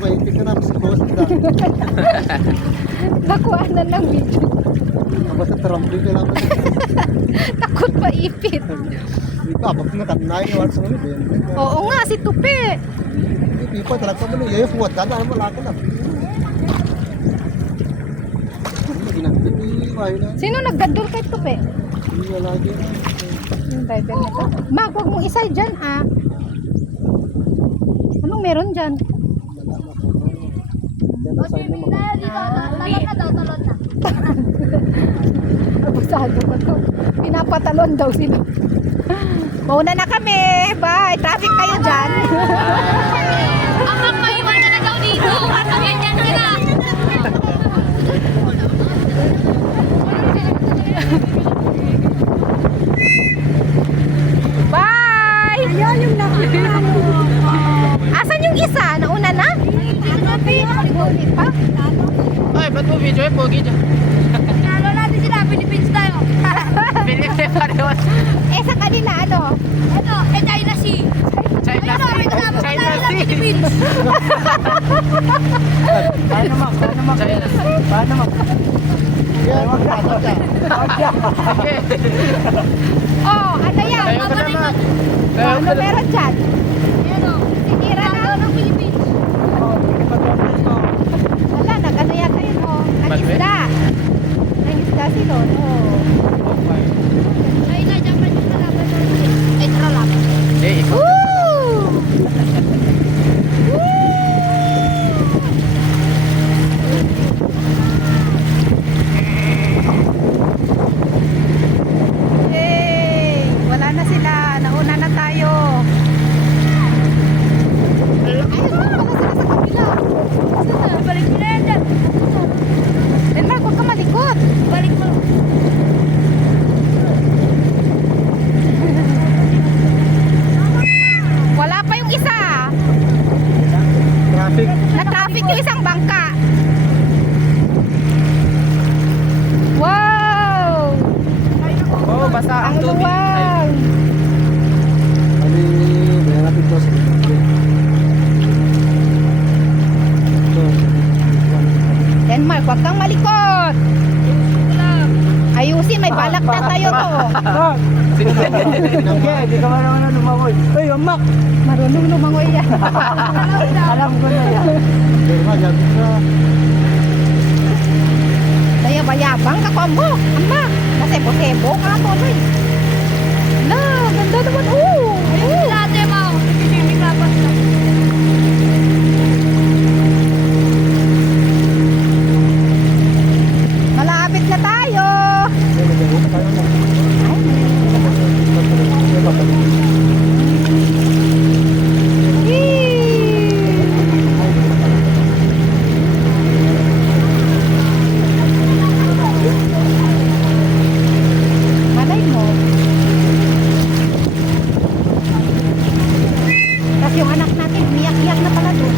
maipit ka na sa post na. Nakuha na ng video. Basta trampoline ka naman. Takot maipit. Ikaw, abag na katnay yung sa mga din. Oo nga, si Tupi. Pipa, talaga mo nung yayo puwat ka na, wala ka na. Sino nagdadol kay Tupi? Hindi wala din. Yung driver nito. Mag, huwag mong isay dyan, ah. Anong meron dyan? Abusado ko to. Pinapatalon daw sila. Mauna na kami. Bye. Traffic kayo dyan. Ang maiwan na daw dito. Ganyan sila. Bye. Ayan yung nakita mo. Asan yung isa? Nauna na? Pogi pa? Ay, ba't mo video eh? Pogi dyan. Lalo natin sila. Pinipins tayo. Pinipin parehas. Eh, sa kanila, ano? Ito, China Sea. China Ayun, may kasama China tayo ng Sea. Philippines. Paano mak? China Sea. Paano mak? Yan, magkakot ka. Sige. Oh, ano yan? Tayo ka naman. Ano meron dyan? Ayan o. Tira na. ng Philippines. Wala, nag-ano yata yun, oh. Nag-isda. Nag-isda sila, oh. China, Japan yung kalaban natin. Ay, tara laban. Eh, ikaw. Woo! Yay! Wala na sila. Nauna na tayo. Ayun, pala sila sa kabila. Saan? Balik mo na yan dyan. Denmark, huwag ka malikot. Balik mo. Wala pa yung isa. Traffic. Na-traffic yung isang bangka. Wow! Oh, basa ang Ang tubig. luwag. Kami, may natin to sa Denmark, huwag kang malikot. Ayusin, may balak na tayo to. Sige. Hindi ka marunong lumawoy. Uy, umak! Marunong lumangoy yan. Alam ko na yan. Pero nga, sabi ko na. Daya bayabang ka kombo. Ama, masebo-sebo ka tuloy. La, ganda naman. Dati mo. Hindi laban na. Malapit na tayo. Malay mo. Tapos yung anak natin, umiyak-iyak na pala doon.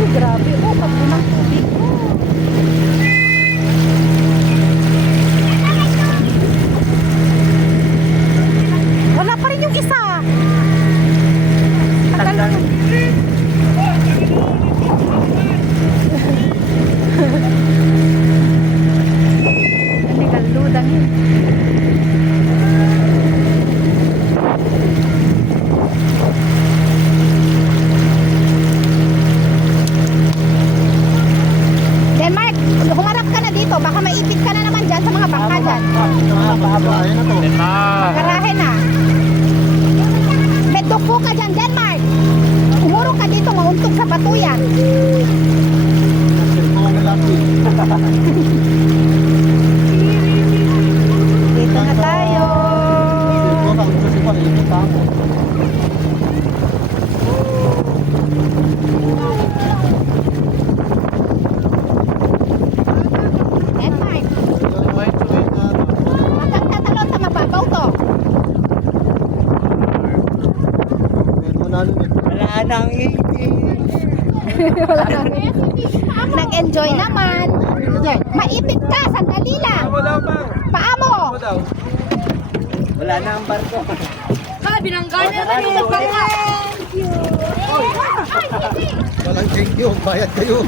Uy, grabe. Oh, pagbo ng tubig. Oh. Wala pa rin yung isa. Tagal na. Illegal ludang yun. Denmark, humarap ka na dito. Baka maipit ka na naman dyan sa mga bangka dyan. Ayun na to. Denmark. Garahe na. May dupo ka dyan, Denmark. Umurong ka dito, mauntog sa bato yan. Mga lalaki. Dito na tayo. Ito, ang gusto ko, ito pa ako. Denmark, hanggang tatalon sa mababaw to. Wala nang Wala nang nag-enjoy naman. Maipit ka, sandali lang. Paa mo. Wala na ang barko. Ha, binangga na naman yung bangka. Walang jing. Thank you. Bayad kayo.